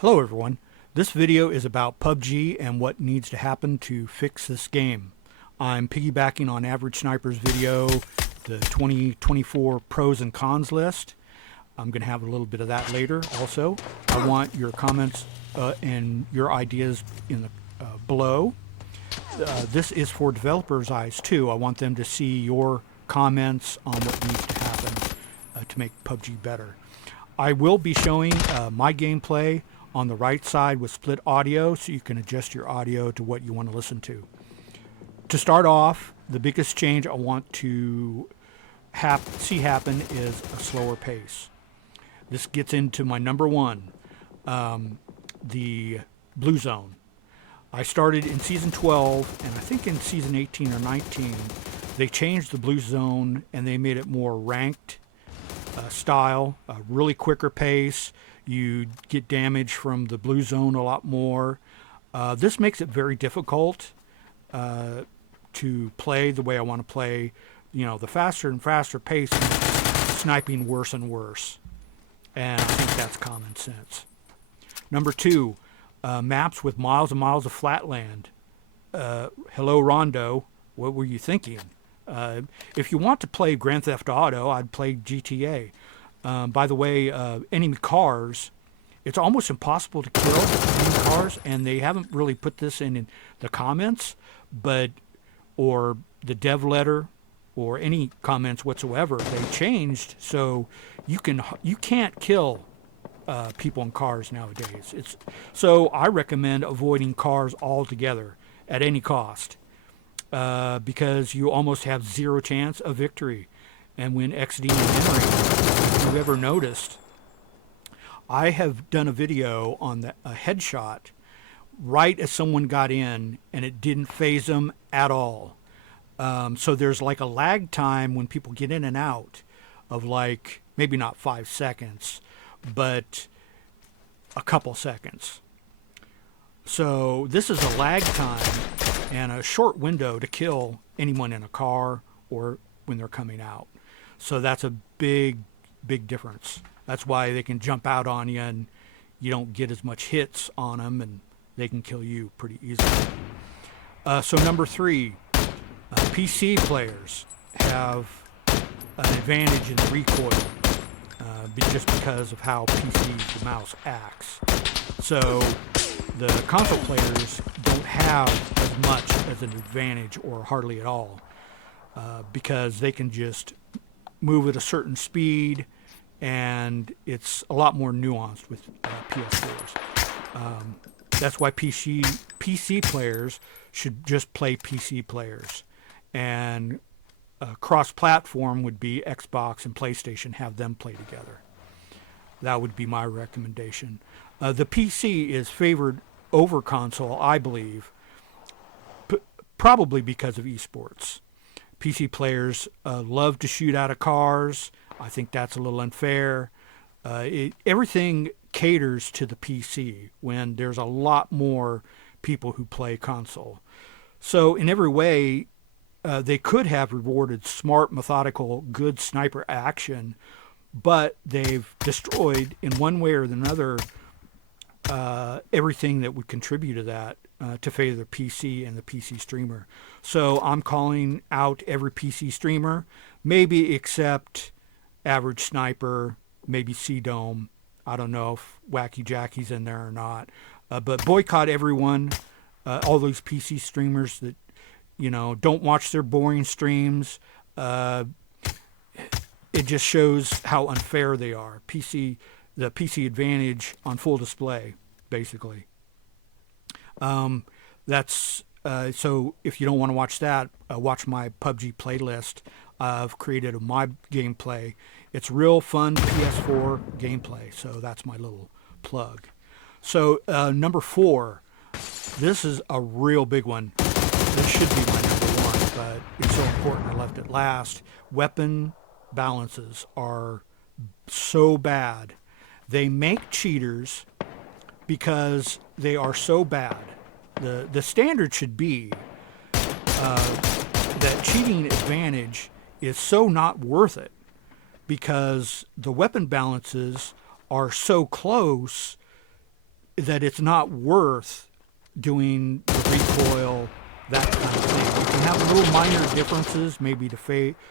Hello everyone. This video is about PUBG and what needs to happen to fix this game. I'm piggybacking on Average Sniper's video, the 2024 pros and cons list. I'm going to have a little bit of that later also. I want your comments and your ideas in the below. This is for developers' eyes too. I want them to see your comments on what needs to happen to make PUBG better. I will be showing my gameplay on the right side with split audio, so you can adjust your audio to what you want to listen to. To start off, the biggest change I want to see happen is a slower pace. This gets into my number one, the blue zone. I started in season 12, and I think in season 18 or 19, they changed the blue zone and they made it more ranked style, a really quicker pace. You get damage from the blue zone a lot more. This makes it very difficult to play the way I want to play. You know, the faster and faster pace makes sniping worse and worse. And I think that's common sense. Number two, maps with miles and miles of flatland. Hello, Rondo. What were you thinking? If you want to play Grand Theft Auto, I'd play GTA. By the way, enemy cars, it's almost impossible to kill enemy cars, and they haven't really put this in the comments, or the dev letter, or any comments whatsoever. They changed so you can't kill people in cars nowadays. So I recommend avoiding cars altogether at any cost, because you almost have zero chance of victory. And when exiting and entering, if you've ever noticed, I have done a video on a headshot right as someone got in, and it didn't phase them at all. So there's like a lag time when people get in and out of, like, maybe not 5 seconds, but a couple seconds. So this is a lag time and a short window to kill anyone in a car or when they're coming out. So that's a big difference. That's why they can jump out on you and you don't get as much hits on them, and they can kill you pretty easily. So number three, PC players have an advantage in the recoil, just because of how PC the mouse acts. So the console players don't have as much as an advantage, or hardly at all, because they can just move at a certain speed, and it's a lot more nuanced with PS4s. That's why PC players should just play PC players, and cross-platform would be Xbox and PlayStation, have them play together. That would be my recommendation. The PC is favored over console, I believe, probably because of esports. PC players love to shoot out of cars. I think that's a little unfair. Everything caters to the PC when there's a lot more people who play console. So in every way, they could have rewarded smart, methodical, good sniper action, but they've destroyed in one way or another everything that would contribute to that, to favor the PC and the PC streamer. So I'm calling out every PC streamer, maybe except Average Sniper, maybe C-Dome. I don't know if Wacky Jackie's in there or not. But boycott everyone, all those PC streamers that, don't watch their boring streams. It just shows how unfair they are. The PC advantage on full display, basically. So if you don't want to watch that, watch my PUBG playlist. I've created my gameplay. It's real fun PS4 gameplay, so that's my little plug. So number four, this is a real big one. This should be my number one, but it's so important I left it last. Weapon balances are so bad. They make cheaters because they are so bad. The standard should be that cheating advantage is so not worth it, because the weapon balances are so close that it's not worth doing the recoil, that kind of thing. You can have little minor differences, maybe to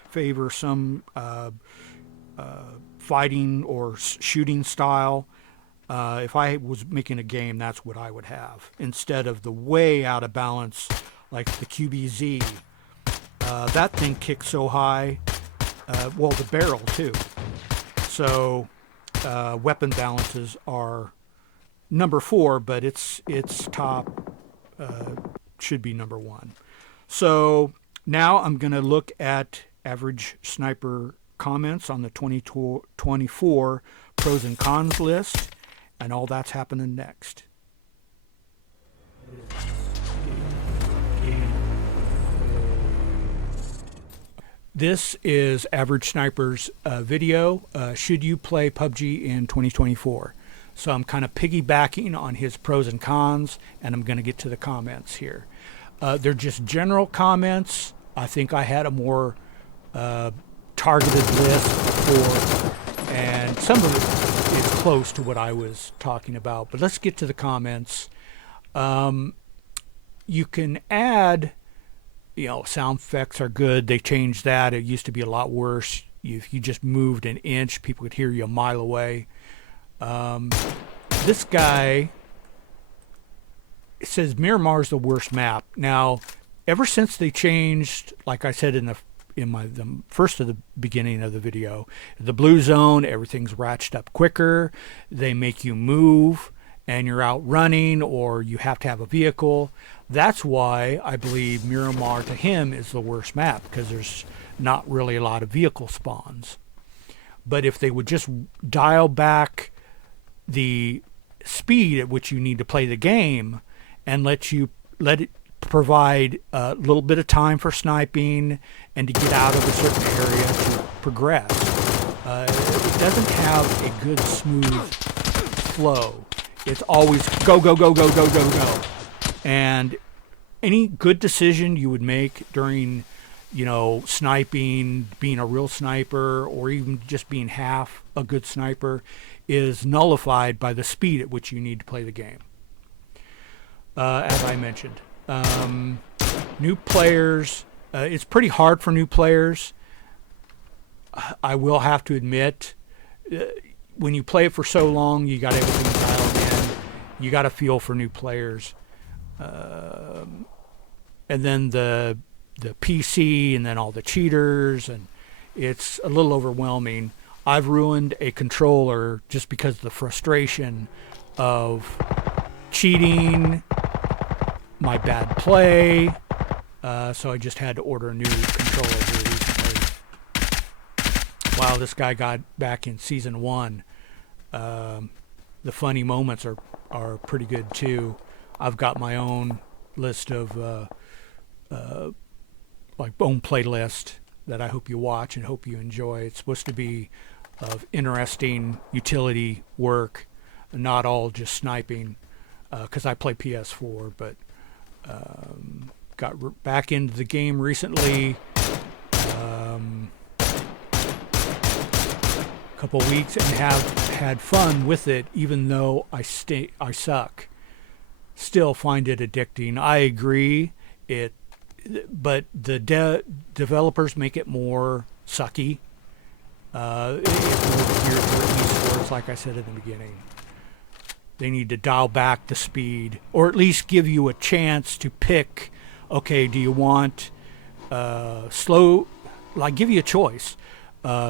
favor some fighting or shooting style. If I was making a game, that's what I would have instead of the way out of balance like the QBZ. That thing kicks so high. Well, the barrel too. So weapon balances are number 4, but its top should be number 1. So now I'm going to look at average sniper comments on the 2024 pros and cons list, and all that's happening next. This is Average Sniper's video, should you play PUBG in 2024? So I'm kind of piggybacking on his pros and cons, and I'm going to get to the comments here. They're just general comments. I think I had a more targeted list before, and some of it is close to what I was talking about. But let's get to the comments. You can add, sound effects are good. They changed that. It used to be a lot worse. If you just moved an inch, people could hear you a mile away. This guy says Miramar's the worst map. Now, ever since they changed, like I said in the first of the beginning of the video, the blue zone, everything's ratcheted up quicker. They make you move, and you're out running, or you have to have a vehicle. That's why I believe Miramar to him is the worst map, because there's not really a lot of vehicle spawns. But if they would just dial back the speed at which you need to play the game and let it provide a little bit of time for sniping and to get out of a certain area to progress. It doesn't have a good smooth flow. It's always go, go, go, go, go, go, go. And any good decision you would make during, sniping, being a real sniper, or even just being half a good sniper, is nullified by the speed at which you need to play the game. As I mentioned. New players, it's pretty hard for new players. I will have to admit, when you play it for so long, you got everything dialed in. You got a feel for new players. And then the PC, and then all the cheaters, and it's a little overwhelming. I've ruined a controller just because of the frustration of cheating, my bad play, so I just had to order a new controller here recently. Wow, this guy got back in Season 1. The funny moments are pretty good too. I've got my own list of own playlist that I hope you watch and hope you enjoy. It's supposed to be of interesting utility work, not all just sniping, because I play PS4, but got back into the game recently, couple weeks, and have had fun with it, even though I suck. Still find it addicting. I agree, but the developers make it more sucky. It's more geared for esports, like I said at the beginning. They need to dial back the speed, or at least give you a chance to pick, okay, do you want slow, give you a choice.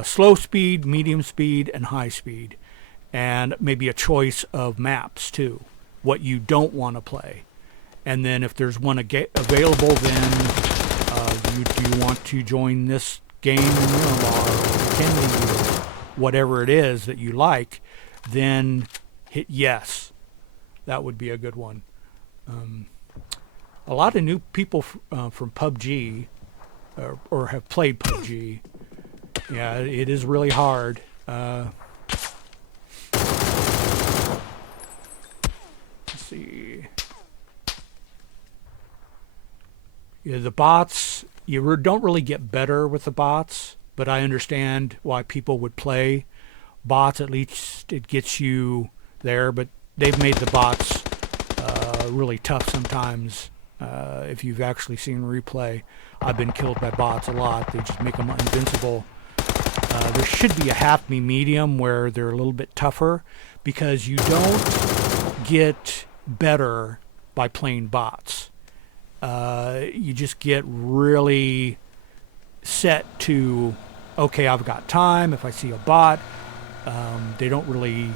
Slow speed, medium speed, and high speed. And maybe a choice of maps, too. What you don't want to play. And then if there's one available, then do you want to join this game in Miramar, or Kennedy, or whatever it is that you like, then hit yes. That would be a good one. A lot of new people from PUBG, or have played PUBG. Yeah, it is really hard. Let's see. Yeah, the bots, you don't really get better with the bots, but I understand why people would play bots. At least it gets you there, but they've made the bots really tough sometimes. If you've actually seen replay, I've been killed by bots a lot. They just make them invincible. There should be a happy medium where they're a little bit tougher, because you don't get better by playing bots. You just get really set to, okay, I've got time. If I see a bot, they don't really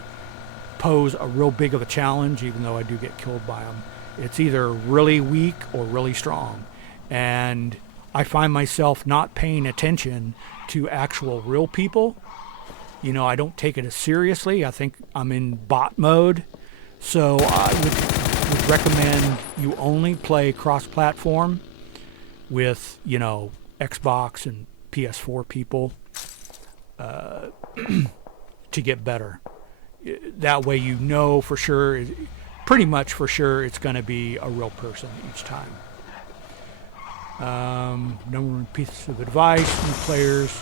pose a real big of a challenge, even though I do get killed by them. It's either really weak or really strong. And I find myself not paying attention to actual real people. You know, I don't take it as seriously. I think I'm in bot mode. So I would recommend you only play cross-platform with, you know, Xbox and PS4 people to get better. That way you know for sure, pretty much for sure, it's going to be a real person each time. Number one piece of advice: new players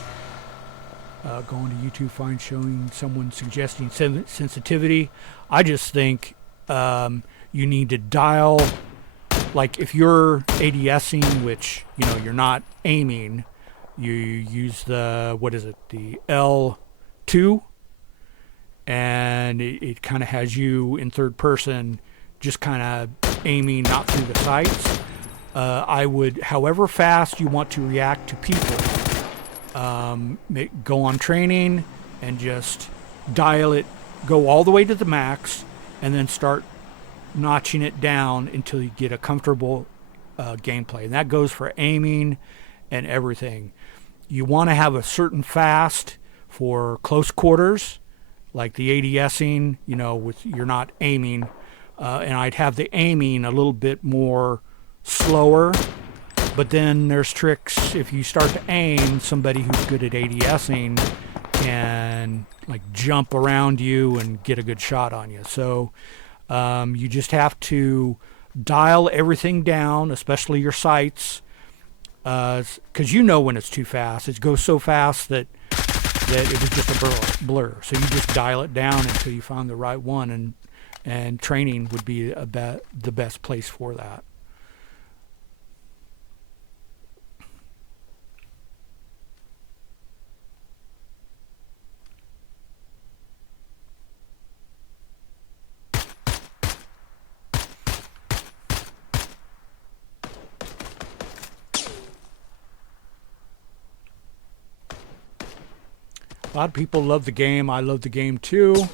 going to YouTube, find showing someone suggesting sensitivity. I just think you need to dial, like if you're ADSing, which, you know, you're not aiming, you use the, what is it, the L2, and it kind of has you in third person, just kind of aiming not through the sights. I would, however fast you want to react to people, go on training and just dial it, go all the way to the max, and then start notching it down until you get a comfortable gameplay. And that goes for aiming and everything. You want to have a certain fast for close quarters, like the ADSing, you know, with you're not aiming, and I'd have the aiming a little bit more slower. But then there's tricks. If you start to aim, somebody who's good at ADSing can like jump around you and get a good shot on you. So you just have to dial everything down, especially your sights, because you know when it's too fast. It goes so fast that it was just a blur. So you just dial it down until you find the right one, and training would be the best place for that. A lot of people love the game. I love the game too.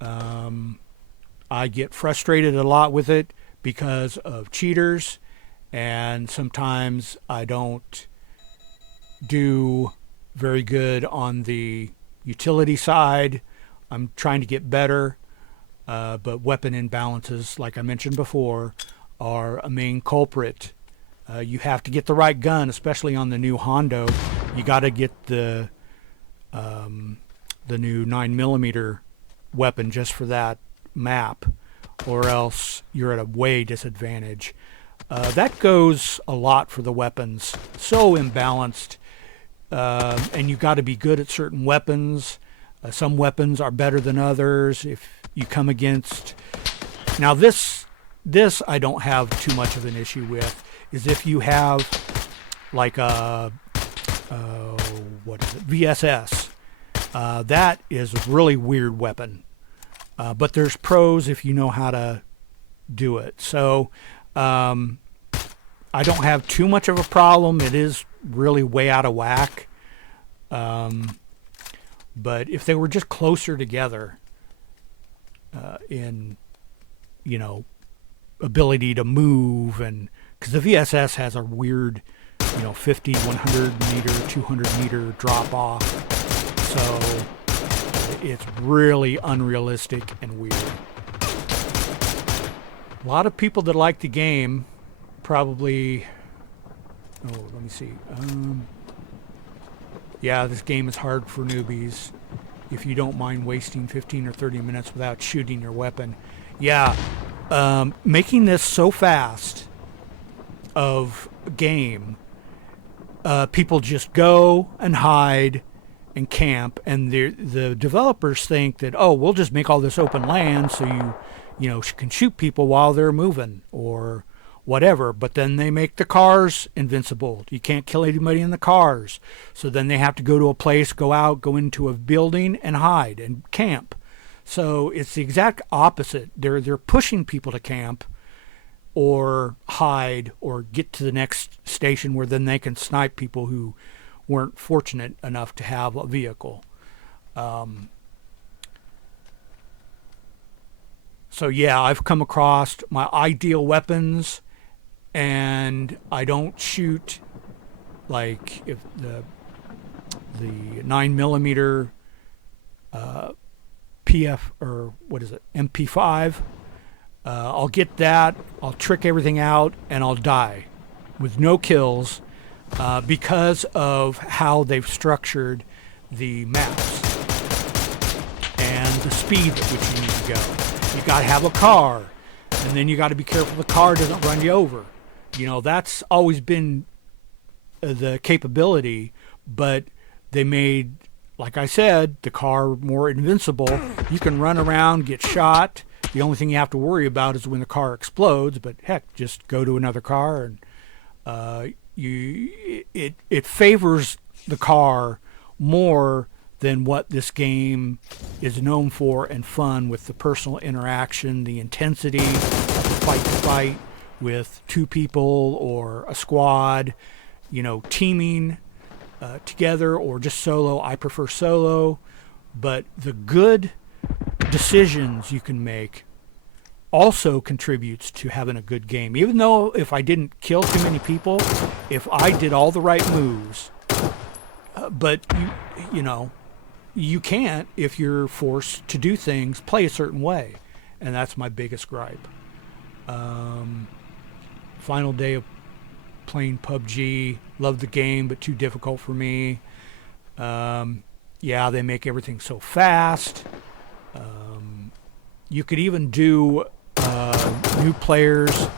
I get frustrated a lot with it because of cheaters, and sometimes I don't do very good on the utility side. I'm trying to get better, but weapon imbalances, like I mentioned before, are a main culprit. You have to get the right gun, especially on the new Hondo. You got to get the new 9mm weapon just for that map, or else you're at a way disadvantage. That goes a lot for the weapons. So imbalanced, and you got to be good at certain weapons. Some weapons are better than others. If you come against, now this I don't have too much of an issue with, is if you have like a what is it, VSS. That is a really weird weapon, but there's pros if you know how to do it. So I don't have too much of a problem. It is really way out of whack, but if they were just closer together in, you know, ability to move, and because the VSS has a weird, you know, 50, 100 meter, 200 meter drop off. So it's really unrealistic and weird. A lot of people that like the game probably, oh, let me see. Yeah, this game is hard for newbies. If you don't mind wasting 15 or 30 minutes without shooting your weapon. Yeah, making this so fast of a game, people just go and hide and camp, and the developers think that, oh, we'll just make all this open land so can shoot people while they're moving or whatever. But then they make the cars invincible. You can't kill anybody in the cars. So then they have to go to a place, go into a building and hide and camp. So it's the exact opposite. They're pushing people to camp or hide or get to the next station where then they can snipe people who weren't fortunate enough to have a vehicle. So yeah, I've come across my ideal weapons, and I don't shoot like if the 9mm PF or what is it, MP5. I'll get that, I'll trick everything out, and I'll die with no kills because of how they've structured the maps and the speed at which you need to go. You got to have a car, and then you got to be careful the car doesn't run you over. That's always been the capability, but they made, like I said, the car more invincible. You can run around, get shot. The only thing you have to worry about is when the car explodes, but heck, just go to another car, and it favors the car more than what this game is known for and fun, with the personal interaction, the intensity of the fight to fight with two people or a squad, teaming together or just solo. I prefer solo, but the good decisions you can make also contributes to having a good game. Even though if I didn't kill too many people, if I did all the right moves, but you can't, if you're forced to do things, play a certain way. And that's my biggest gripe. Final day of playing PUBG. Love the game, but too difficult for me. They make everything so fast. You could even do new players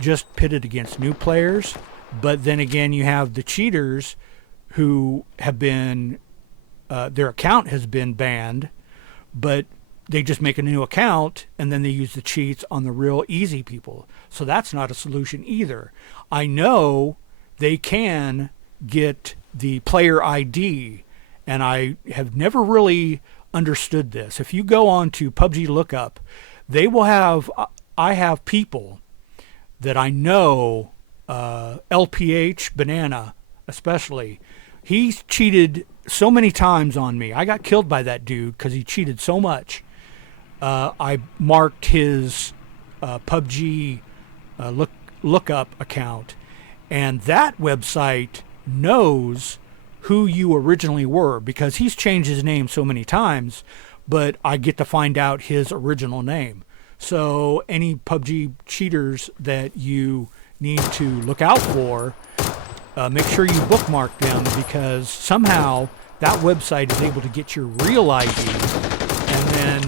just pitted against new players. But then again, you have the cheaters who have been their account has been banned, but they just make a new account and then they use the cheats on the real easy people. So that's not a solution either. I know they can get the player ID, and I have never really understood this. If you go on to PUBG Lookup, they will have, I have people that I know, LPH Banana especially, he's cheated so many times on me. I got killed by that dude because he cheated so much. I marked his PUBG lookup account, and that website knows who you originally were because he's changed his name so many times, but I get to find out his original name. So any PUBG cheaters that you need to look out for, make sure you bookmark them, because somehow that website is able to get your real ID, and then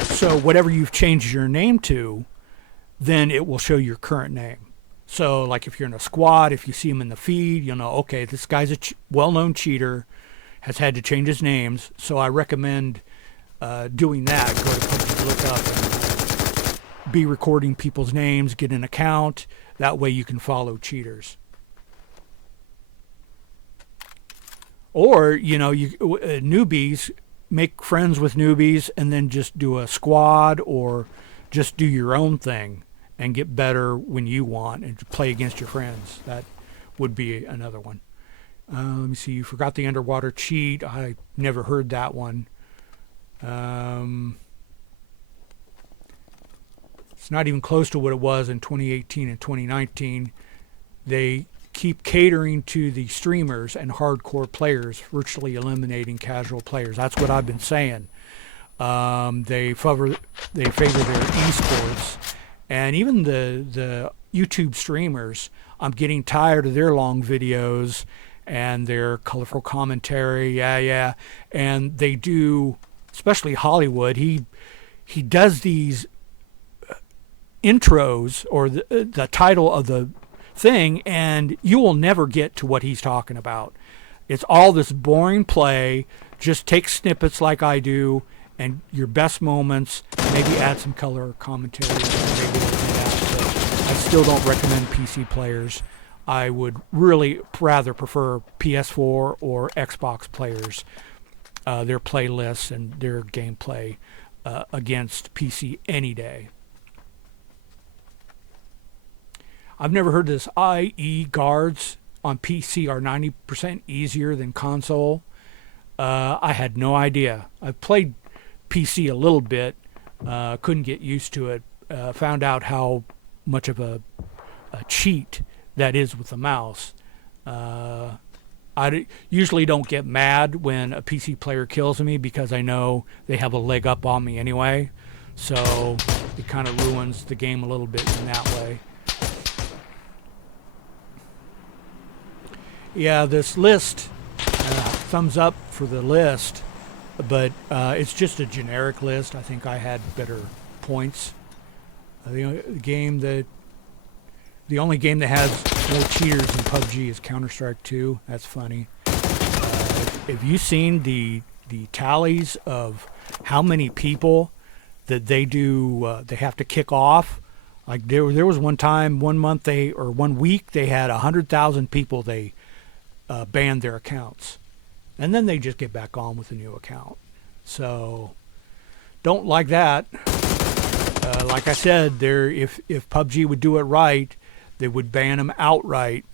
so whatever you've changed your name to, then it will show your current name. So like if you're in a squad, if you see him in the feed, you'll know, okay, this guy's a well-known cheater, has had to change his names. So I recommend doing that. Go to PUBG Lookup and be recording people's names, get an account. That way you can follow cheaters. Or, newbies, make friends with newbies and then just do a squad or just do your own thing and get better when you want and play against your friends. That would be another one. Let me see. You forgot the underwater cheat. I never heard that one. It's not even close to what it was in 2018 and 2019. They keep catering to the streamers and hardcore players, virtually eliminating casual players. That's what I've been saying. They favor their esports, and even the YouTube streamers. I'm getting tired of their long videos and their colorful commentary. And they do, especially Hollywood. He does these intros or the title of the thing, and you will never get to what he's talking about. It's all this boring play. Just take snippets like I do and your best moments, maybe add some color commentary. Maybe that, but I still don't recommend PC players. I would really rather prefer PS4 or Xbox players, their playlists and their gameplay against PC any day. I've never heard this. IE guards on PC are 90% easier than console. I had no idea. I've played PC a little bit, couldn't get used to it. Found out how much of a cheat that is with the mouse. I usually don't get mad when a PC player kills me because I know they have a leg up on me anyway. So it kind of ruins the game a little bit in that way. Yeah, this list, thumbs up for the list, but it's just a generic list. I think I had better points. The only game that has more cheaters than PUBG is Counter-Strike 2. That's funny. Have you seen the tallies of how many people that they have to kick off? Like there was one time, 1 week, they had 100,000 people they banned their accounts, and then they just get back on with a new account. So don't like that. Like I said, if PUBG would do it right, they would ban them outright.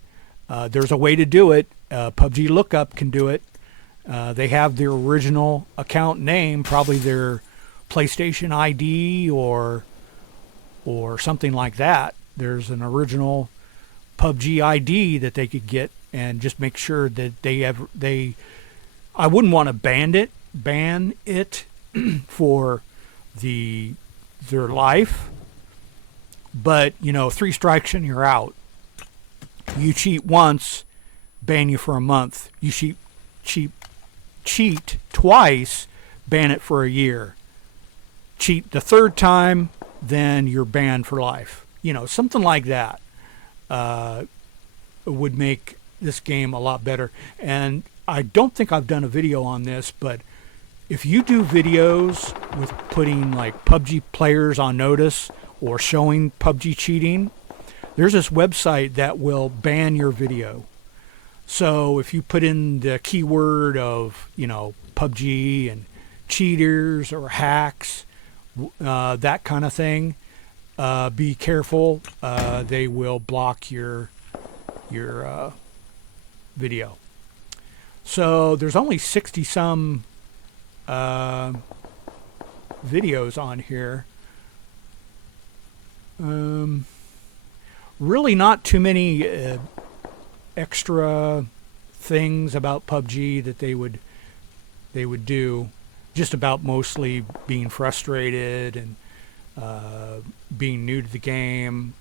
There's a way to do it. PUBG Lookup can do it. They have their original account name, probably their PlayStation ID or something like that. There's an original PUBG ID that they could get and just make sure that I wouldn't want to ban it for their life, but 3 strikes and you're out. You cheat once, ban you for a month. You cheat twice, ban it for a year. Cheat the third time, then you're banned for life. Something like that would make this game a lot better. And I don't think I've done a video on this, but if you do videos with putting like PUBG players on notice or showing PUBG cheating, there's this website that will ban your video. So if you put in the keyword of, PUBG and cheaters or hacks, that kind of thing, be careful. They will block your video. So there's only 60 some videos on here. Really not too many extra things about PUBG that they would do. Just about mostly being frustrated and being new to the game.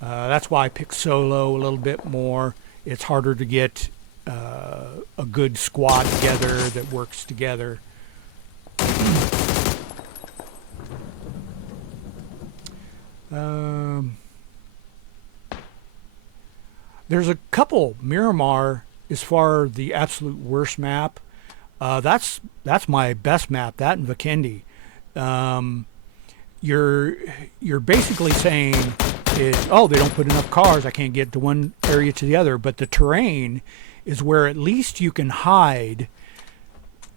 That's why I picked solo a little bit more. It's harder to get a good squad together that works together. There's a couple. Miramar is far the absolute worst map. That's my best map. That and Vikendi. You're basically saying they don't put enough cars. I can't get to one area to the other. But the terrain is where at least you can hide,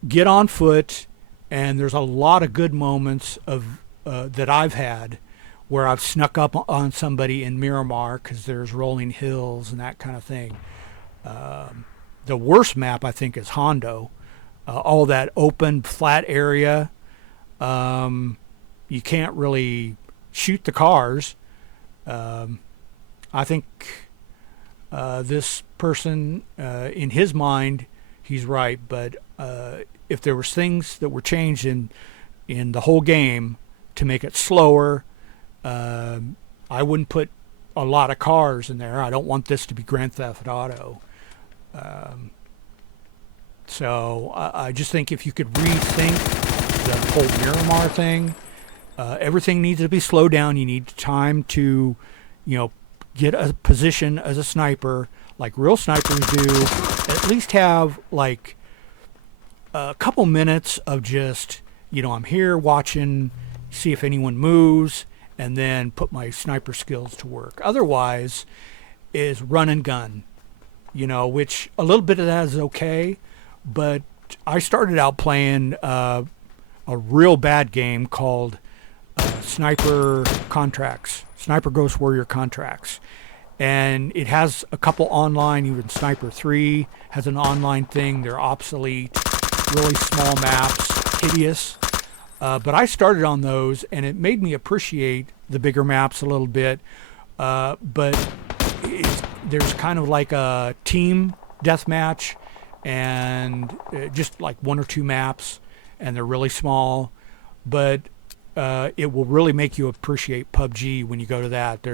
get on foot, and there's a lot of good moments of that I've had where I've snuck up on somebody in Miramar because there's rolling hills and that kind of thing. The worst map, I think, is Hondo. All that open, flat area. You can't really shoot the cars. I think this person, in his mind, he's right. But if there was things that were changed in the whole game to make it slower, I wouldn't put a lot of cars in there. I don't want this to be Grand Theft Auto. So I just think if you could rethink the whole Miramar thing, everything needs to be slowed down. You need time to, get a position as a sniper like real snipers do. At least have like a couple minutes of just I'm here watching, see if anyone moves, and then put my sniper skills to work. Otherwise, is run and gun, which a little bit of that is okay, but I started out playing a real bad game called Sniper Ghost Warrior Contracts. And it has a couple online, even Sniper 3 has an online thing. They're obsolete, really small maps, hideous. But I started on those, and it made me appreciate the bigger maps a little bit. But there's kind of like a team deathmatch, and just like one or two maps, and they're really small. But it will really make you appreciate PUBG when you go to that.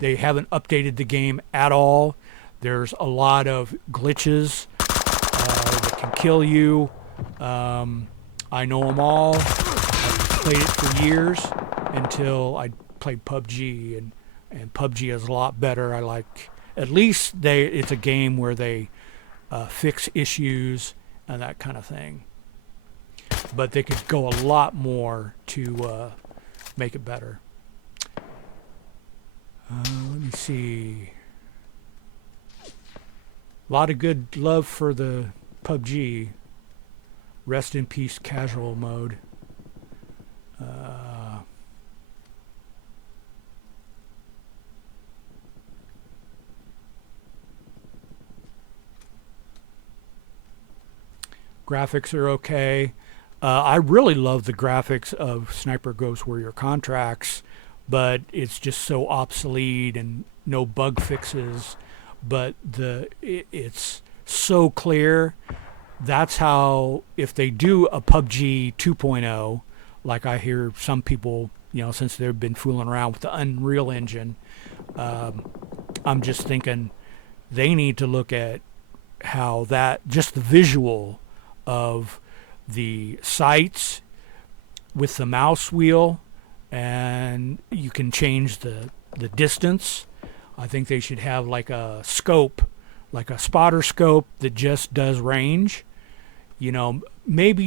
They haven't updated the game at all. There's a lot of glitches that can kill you. I know them all. I've played it for years until I played PUBG, and PUBG is a lot better. I like, at least it's a game where they fix issues and that kind of thing. But they could go a lot more to make it better. Let me see. A lot of good love for the PUBG. Rest in peace, casual mode. Graphics are okay. I really love the graphics of Sniper Ghost Warrior Contracts, but it's just so obsolete and no bug fixes. But it's so clear. That's how, if they do a PUBG 2.0, like I hear some people, since they've been fooling around with the Unreal Engine, I'm just thinking they need to look at how that, just the visual of the sights with the mouse wheel, and you can change the distance. I think they should have like a scope, like a spotter scope that just does range. Maybe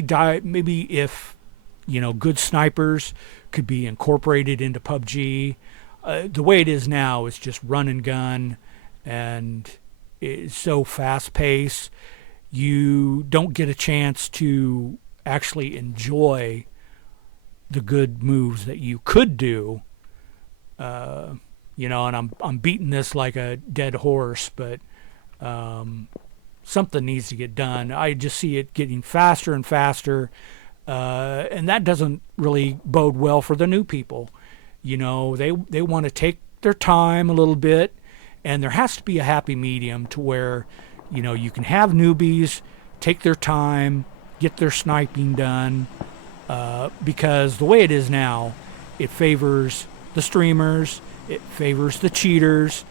if good snipers could be incorporated into PUBG. The way it is now is just run and gun, and it's so fast paced. You don't get a chance to actually enjoy the good moves that you could do. And I'm beating this like a dead horse, but something needs to get done. I just see it getting faster and faster, and that doesn't really bode well for the new people. They want to take their time a little bit, and there has to be a happy medium to where you can have newbies take their time, get their sniping done, because the way it is now, it favors the streamers, it favors the cheaters.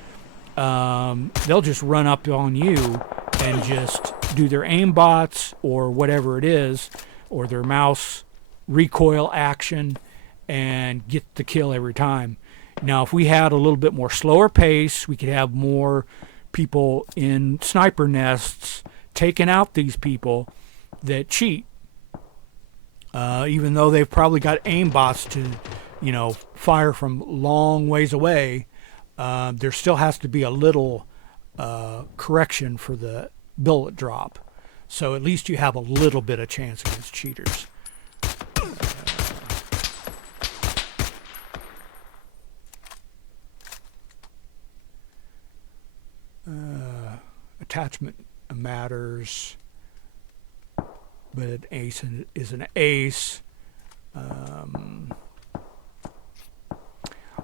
They'll just run up on you and just do their aimbots or whatever it is, or their mouse recoil action, and get the kill every time. Now, if we had a little bit more slower pace, we could have more people in sniper nests taking out these people that cheat, even though they've probably got aimbots to fire from long ways away. There still has to be a little correction for the bullet drop, so at least you have a little bit of chance against cheaters. Attachment matters, but an ace is an ace.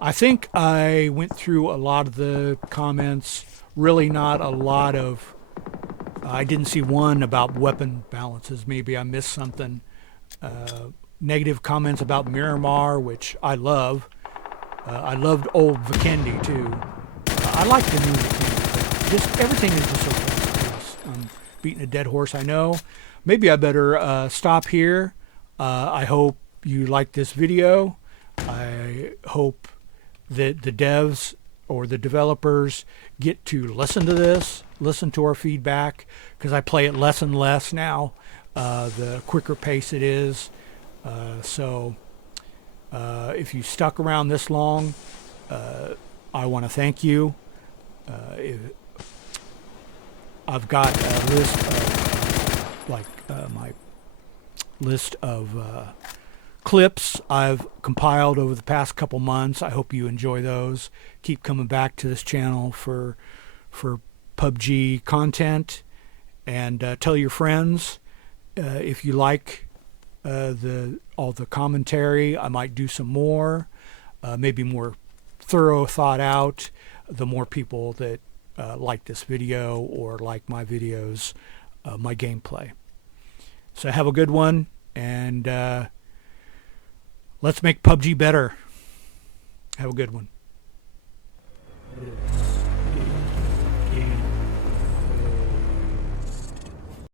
I think I went through a lot of the comments. Really not a lot of... I didn't see one about weapon balances. Maybe I missed something. Negative comments about Miramar, which I love. I loved old Vikendi too. I like the new Vikendi, but just everything is just so fast. I'm beating a dead horse, I know. Maybe I better stop here. I hope you like this video. I hope that the devs or the developers get to listen to this, listen to our feedback, because I play it less and less now. The quicker pace it is, So if you stuck around this long, I want to thank you. I've got a list of my list of clips I've compiled over the past couple months. I hope you enjoy those. Keep coming back to this channel for PUBG content, and tell your friends if you like all the commentary. I might do some more, maybe more thorough, thought out. The more people that like this video or like my videos, my gameplay. So have a good one, and let's make PUBG better. Have a good one.